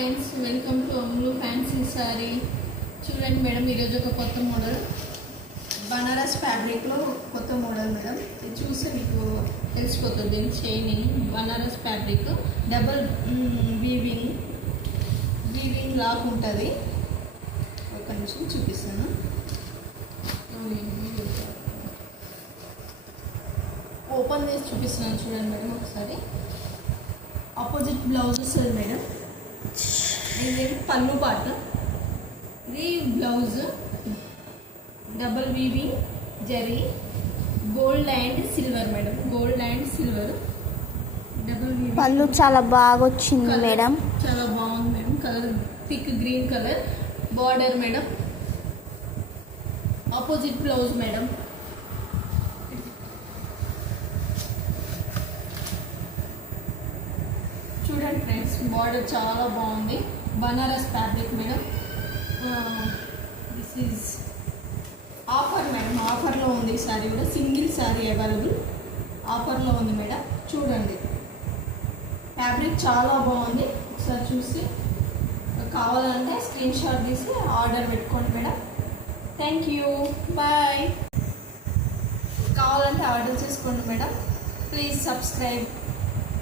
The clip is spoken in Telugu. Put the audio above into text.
Friends, welcome to Ammulu fancy sorry. చూడండి మేడం, ఈరోజు ఒక కొత్త మోడల్ బనారస్ ఫ్యాబ్రిక్లో కొత్త మోడల్ మేడం. ఇది చూస్తే మీకు తెలిసిపోతుంది. Shining Banaras fabric, double weaving look ఉంటుంది. ఒక నిమిషం చూపిస్తాను. ఓపెన్ చేసి చూపిస్తున్నాను చూడండి మేడం ఒకసారి. ఆపోజిట్ బ్లౌజ్ వస్తుంది మేడం. ఇది పళ్ళు పాట, ఇది blouse double weaving zari, gold and silver madam. Gold and silver double weaving. పళ్ళు చాలా బాగా వచ్చింది మేడం. చాలా బాగుంది madam. Colour thick green colour border madam. Opposite blouse madam. చూడండి ఫ్రెండ్స్, బార్డర్ చాలా బాగుంది. Banaras fabric madam. This is offer madam. ఆఫర్లో ఉంది ఈ శారీ కూడా. సింగిల్ శారీ అవైలబుల్, ఆఫర్లో ఉంది మేడం. చూడండి, ఫ్యాబ్రిక్ చాలా బాగుంది. ఒకసారి చూసి కావాలంటే స్క్రీన్ షాట్ తీసి ఆర్డర్ పెట్టుకోండి మేడం. Thank you, bye. కావాలంటే ఆర్డర్ చేసుకోండి మేడం. Please subscribe.